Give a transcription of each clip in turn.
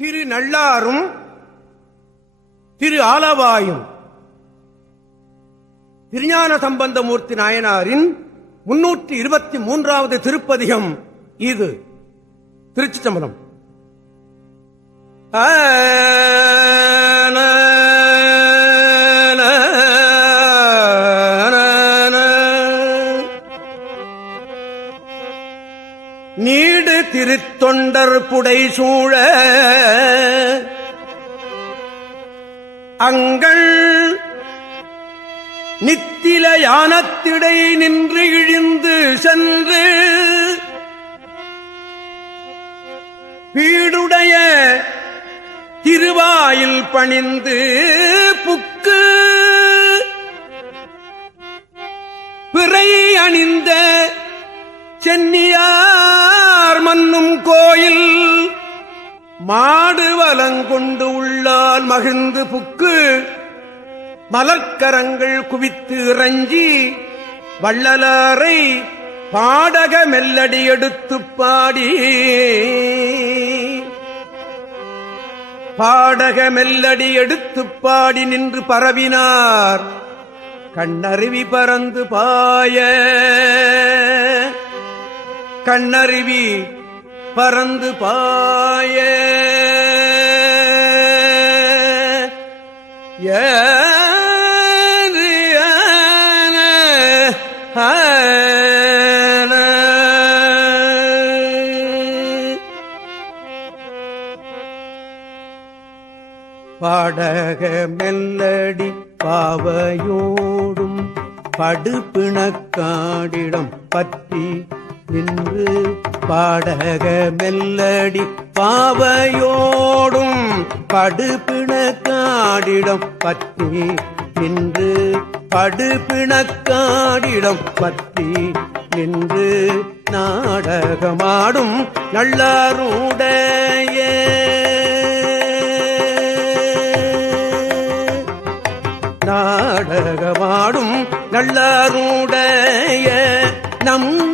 திரு நள்ளாரும் திரு ஆலவாயும். திருஞான சம்பந்தமூர்த்தி நாயனாரின் முன்னூற்றி இருபத்தி மூன்றாவது திருப்பதிகம் இது. திருச்சி சம்பந்தம் ஆ தொண்டர் புடை சூழ. அங்கள் நித்தில யானத்திடை நின்று இழிந்து சென்று. வீடுடைய திருவாயில் பணிந்து புக்கு. பிறை அணிந்த சென்னி மன்னும் கோயில். மாடு வலங்கொண்டு உள்ளால் மகிழ்ந்து புக்கு. மலர்க்கரங்கள் குவித்து இறஞ்சி வள்ளலாரை பாடக மெல்லடி எடுத்து பாடி. பாடக மெல்லடி எடுத்து பாடி நின்று பரவினார். கண்ணருவி பறந்து பாய. கண்ணருவி பறந்து பாய. பாடக மெல்லடி பாவையோடும் படுப்பிணக்காடிடம் பற்றி நின்று பாடக மெல்லடி பாவையோடும் படுபிணக்காடிடம் பற்றி நின்று படுபிணக்காடிடம் பற்றி நின்று நாடகமாடும் நல்லாருடைய. நாடகமாடும் நல்லாருடைய. நம்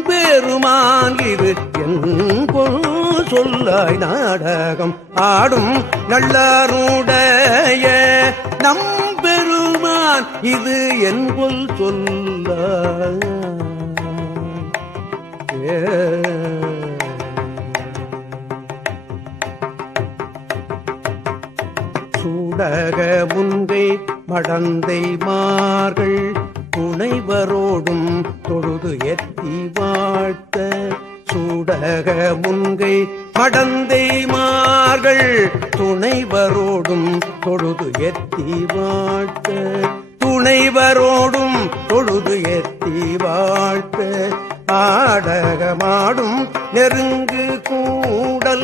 சொல்லாய் நாடகம் ஆடும் நல்லாருடைய நம்பெருமான் இது என் பொல் சொல்ல சூடக முன்கை மடந்தை மார்கள் துணைவரோடும் தொழுது எத்தி வாழ்த்த சூடக முன்கை மடந்தை மார்கள் துணைவரோடும் தொழுது எத்தி வாழ்த்த துணைவரோடும் தொழுது எத்தி வாழ்த்த ஆடகமாடும் நெருங்கு கூட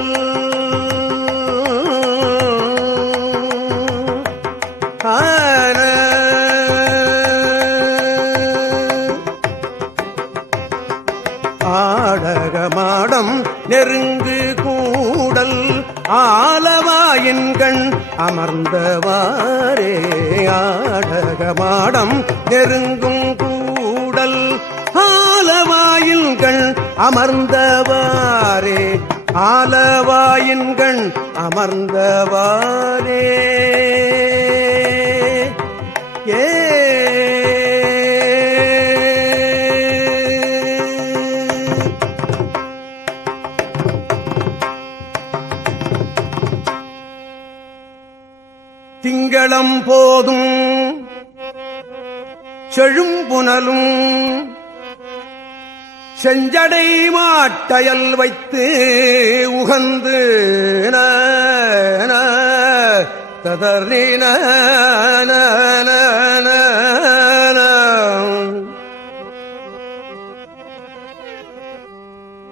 அமர்ந்தவாரே ஏ. திங்களம் போதும் செழும்புனலும் செஞ்சடை மாட்டயல் வைத்து உகந்து நான் ததறின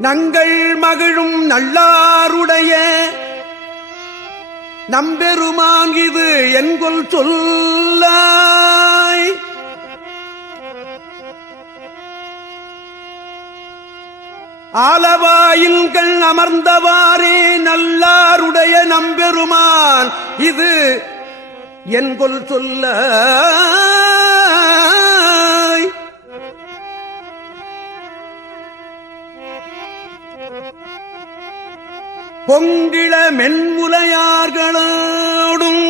நங்கள் மகிழும் நல்லாருடைய நம்பெருமான் இது என்கொல் ஆலவாயில்கள் அமர்ந்தவாறே நல்லாருடைய நம்பெருமான் இது என்கொல் சொல்ல. பொங்கிள மென்முலையார்களோடும்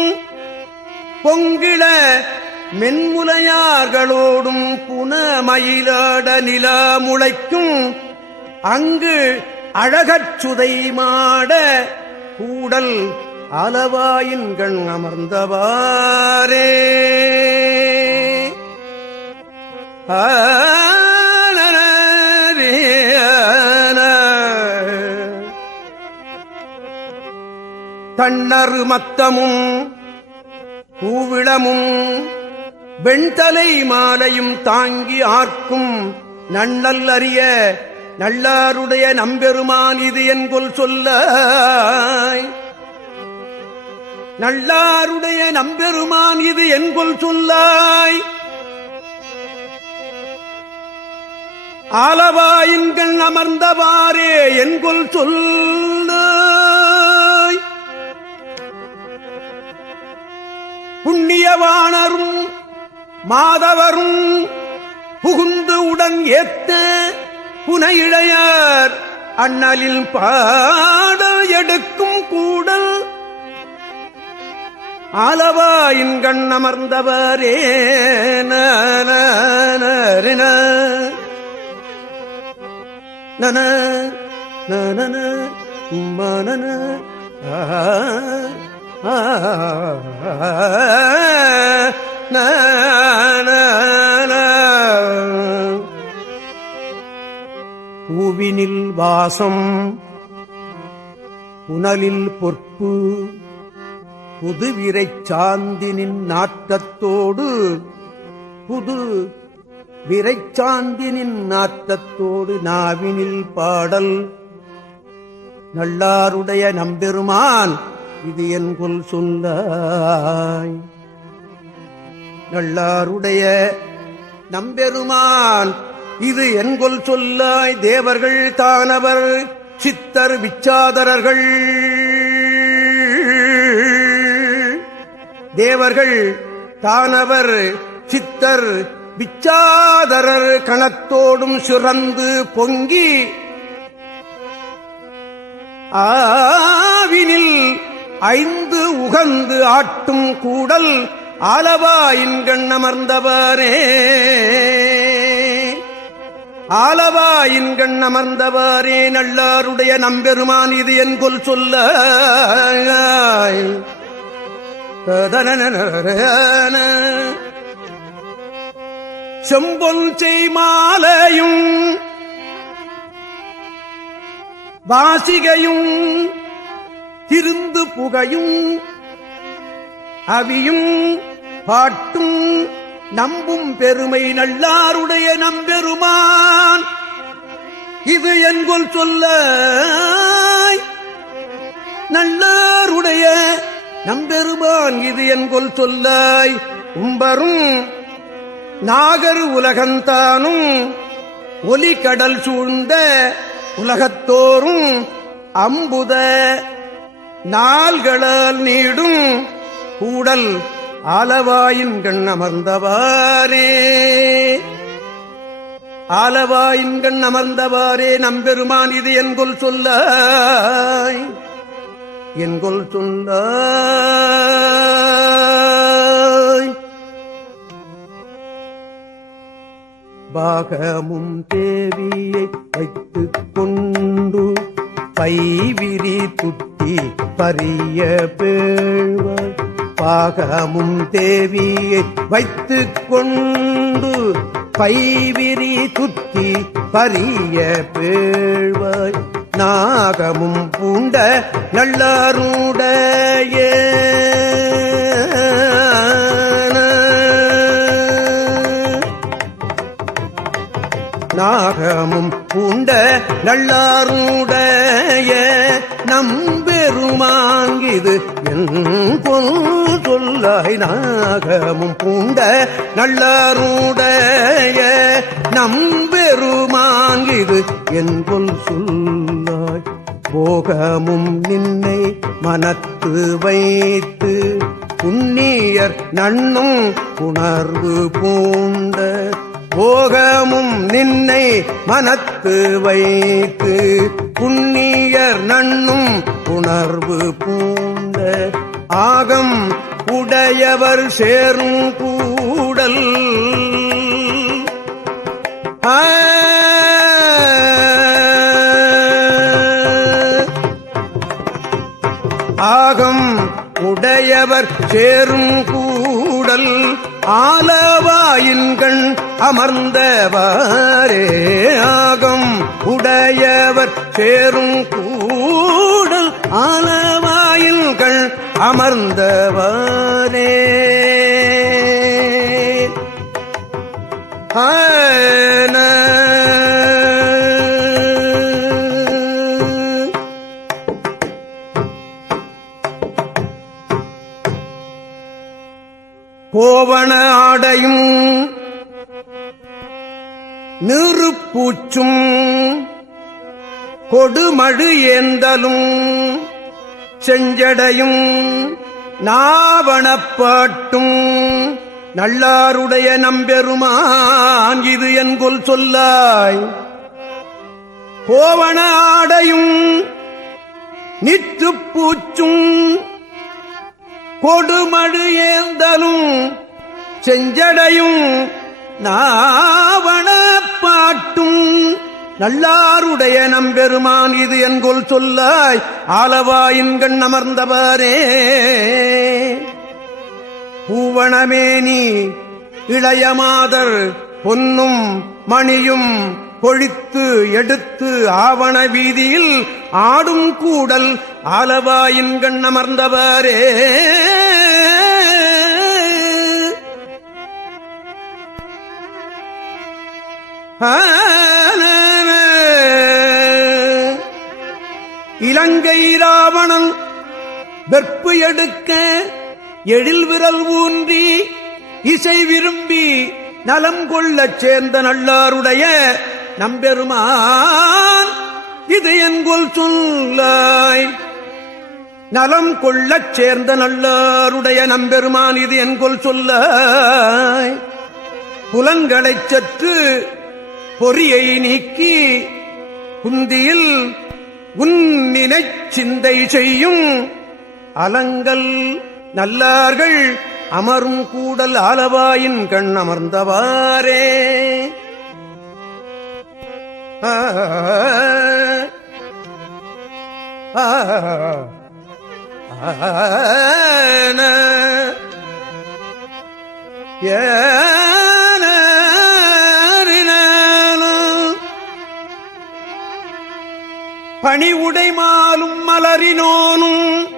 பொங்கிள மென்முலையார்களோடும் புனமயிலாட நிலா முளைக்கும் அங்கு அழகச்சுதை மாட கூடல் அளவாயின்கண் அமர்ந்தவாரே. தன்னரு மத்தமும் பூவிளமும் வெண்தலை மாலையும் தாங்கி ஆர்க்கும் நன்னல் அறிய நல்லாருடைய நம்பெருமான் இது என்கொல் சொல்ல நல்லாருடைய நம்பெருமான் இது என்கொல் சொல்லாய். ஆலவாயின்கள் அமர்ந்தவாறே என்கொல் சொல் புண்ணியவாணரும் மாதவரும் புகுந்து உடன் ஏத்து புனையிழையார். அண்ணலில் பாடல் எடுக்கும் கூடல். ஆலவாயின் கண் அமர்ந்தவரே நன நன நன மனன ஆ பூவினில் வாசம் புனலில் பொற்பு புதுவிரை சாந்தினின் நாட்டத்தோடு புது விரைச்சாந்தினின் நாட்டத்தோடு நாவினில் பாடல். நல்லாருடைய நம்பெருமான் இது என் கொல் சொல்லாய். நல்லாருடைய நம்பெருமான் இது என்கொல் சொல்லாய் தேவர்கள் தானவர் சித்தர் விச்சாதரர்கள் தேவர்கள் தானவர் சித்தர் விச்சாதரர் கணத்தோடும் சுரந்து பொங்கி ஆவினில் ஐந்து உகந்து ஆட்டும் கூடல் ஆலவாயின்கண் அமர்ந்தவரே ஆலவாயின்கண் அமர்ந்தவரே நல்லாருடைய நம்பெருமான் இது என் கொல் சொல்ல. செம்பொன் செய்மாலையும் வாசிகையும் திருந்து புகையும் அவியும் பாட்டும் நம்பும் பெருமை நல்லாருடைய நம்பெருமான். இது என்கொல் சொல்ல. நல்லாருடைய நம்பெருமான் இது என்கொல் சொல்லாய் உம்பரும் நாகர் உலகந்தானும் ஒலி கடல் சூழ்ந்த உலகத்தோறும் அம்புத நாள்களால் நீடும் கூடல் ஆலவாயின் கண் அமர்ந்தவாரே ஆலவாயின் கண் அமர்ந்தவாரே நம்பெருமான் இது என்கொல் சொல்ல என்கொல் சொல்ல பாகமும் தேவியை வைத்துக் கொண்டு பைவிரி துட்டி பரிய பேழ்வார் பாகமும் தேவியை வைத்து கொண்டு பைவிரி துத்தி பரிய பேழ்வாய். நாகமும் பூண்ட நல்லாருடைய. நாகமும் பூண்ட நல்லாருடைய. நம்பெருமாங்கிது என் சொல்லாய் நாகமும் பூண்ட நல்லாருடைய நம்பெருமாங்கிது என் பொல் சொல்லாய் போகமும் நின்னை மனத்து வைத்து புண்ணியர் நன்னும் உணர்வு பூண்ட போகமும் நின்னை மனத்து வைத்து புண்ணியர் நன்னும் உணர்வு பூ ஆகம் உடையவர் சேரும் கூடல். ஆகம் உடையவர் சேரும் கூடல். ஆலவாயின்கண் அமர்ந்தவாரே. ஆகம் உடையவர் சேரும் கூடல். ஆல அமர்ந்தவரே ஆன. கோவண ஆடையும் நிறுப்பூச்சும் கொடுமழு ஏந்தலும் செஞ்சடையும் நாவணப்பாட்டும் நல்லாருடைய நம்பெருமான் இது என்கொல் சொல்லாய். கோவண ஆடையும் நிற்றுப்பூச்சும் கொடுமடு ஏந்தலும் செஞ்சடையும் நாவண பாட்டும் நல்லாருடைய நம்பெருமான் இது என்கொல் சொல்லாய் ஆலவாயின்கண் அமர்ந்தவரே. பூவணமேனி இளையமாதர் பொன்னும் மணியும் பொழித்து எடுத்து ஆவண வீதியில் ஆடும் கூடல் ஆலவாயின்கண் அமர்ந்தவரே. ஆ இலங்கை ராவணன் வெற்பு எடுக்க எழில் விரல் ஊன்றி இசை விரும்பி நலம் கொள்ளச் சேர்ந்த நல்லாருடைய நம்பெருமான் இது என்கொல் சொல்லாய். நலம் கொள்ளச் சேர்ந்த நல்லாருடைய நம்பெருமான் இது என்கொல் சொல்லாய். புலங்களைச் சற்று பொறியை நீக்கி குந்தியில் உன்னினை சிந்தை செய்யும் அலங்கல் நல்லார்கள் அமரும் கூடல் ஆலவாயின் கண் அமர்ந்தவாரே ஆ, பணி உடைமாலும் மலரினோனும்.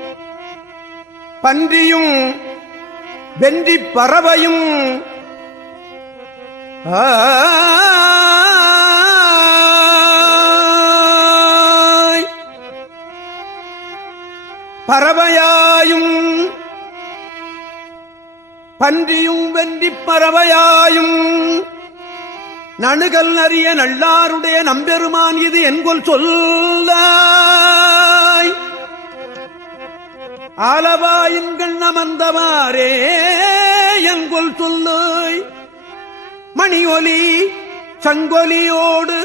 பன்றியும் வென்றி பறவையும். பறவையாயும் பன்றியும் வென்றி பறவையாயும். நணுகல் அறிய நல்லாருடைய நம்பெருமான் இது என்கொல் சொல்லாய் ஆலவாயின்கள் நமந்தவாரே என்கொல் சொல்லாய் மணி ஒலி சங்கொலியோடு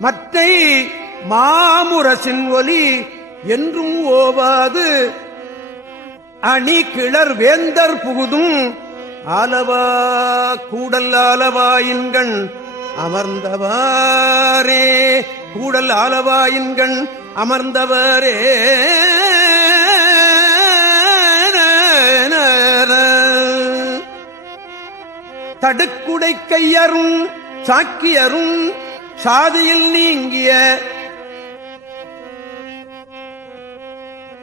மற்றை மாமுரசின் ஒலி என்றும் ஓவாது. அணி கிளர் வேந்தர் புகுதும் ஆலவா கூடல் ஆலவாயின்கண் அமர்ந்தவாரே கூடல் ஆலவாயின்கண் அமர்ந்தவரே. தடுக்குடை கையரும் சாக்கியரும் சாதியில் நீங்கிய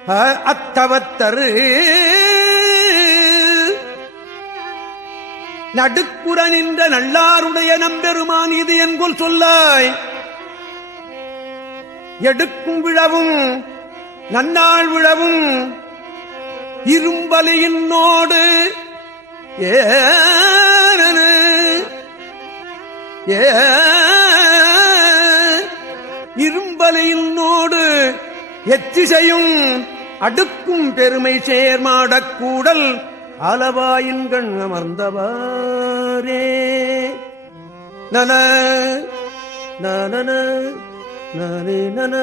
அ- அத்தவத்தரு நடுக்குற நின்ற நல்லாருடைய நம்பெருமான் இது என்கொல் சொல்லாய். எடுக்கும் விழவும் நன்னாள் விழவும் இரும்பலியின்னோடு ஏன ஏ இரும்பலையின்னோடு எத்திசையும் அடுக்கும் பெருமை சேர்மாடக்கூடல் அளவாயின்கண் அமர்ந்தவாரே நன நன நனி நன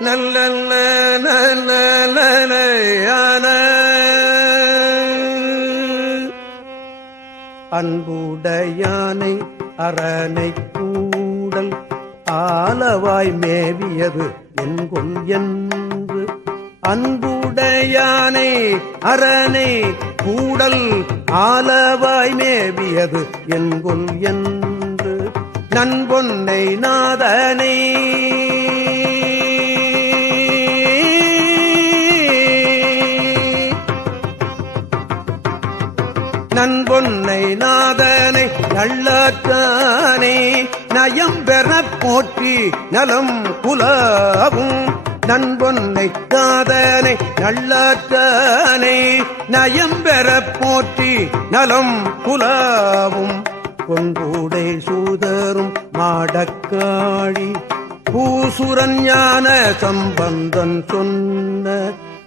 நல்ல நல்ல நல்ல அன்புடையானை அரணை கூடல் ஆலவாய் மேவியது என்கொள் என்று. அன்புடையானை அரணை கூடல் ஆலவாய் மேவியது என்கொள் என்று. நன்பொன்னை நாதனே நல்லாற்றானே நயம் பெறப் போற்றி நலம் குலாவும் நண்பொன்னை நாதனை நல்லாற்றானே நயம் பெறப் போற்றி நலம் குலாவும் கொங்கூடை சூதரும் மாடக்காழி பூசுரன் ஞான சம்பந்தன் சொன்ன.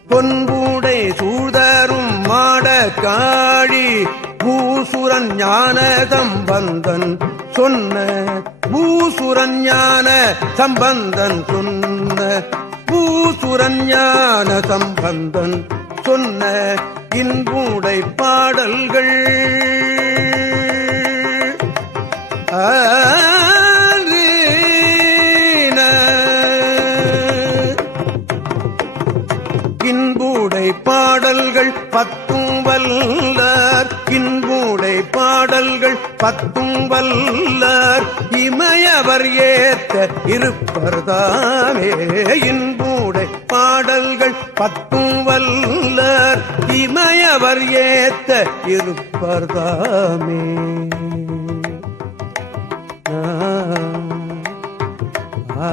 பொன்பூடை சூழ்தரும் மாடக்காழி பூசுரன் ஞான சம்பந்தன் சொன்ன பூசுரன் ஞான சம்பந்தன் சொன்ன பூசுரன் ஞான சம்பந்தன் சொன்ன இன்புடை பாடல்கள். இன்புடை பாடல்கள் பத்தும் வல்ல பத்தும் வல்லார் இமயவர் ஏத்த இருப்பர்தாமே இன்பூடை பாடல்கள் பத்தும் வல்லார் இமயவர் ஏத்த இருப்பர்தாமே? ஆ.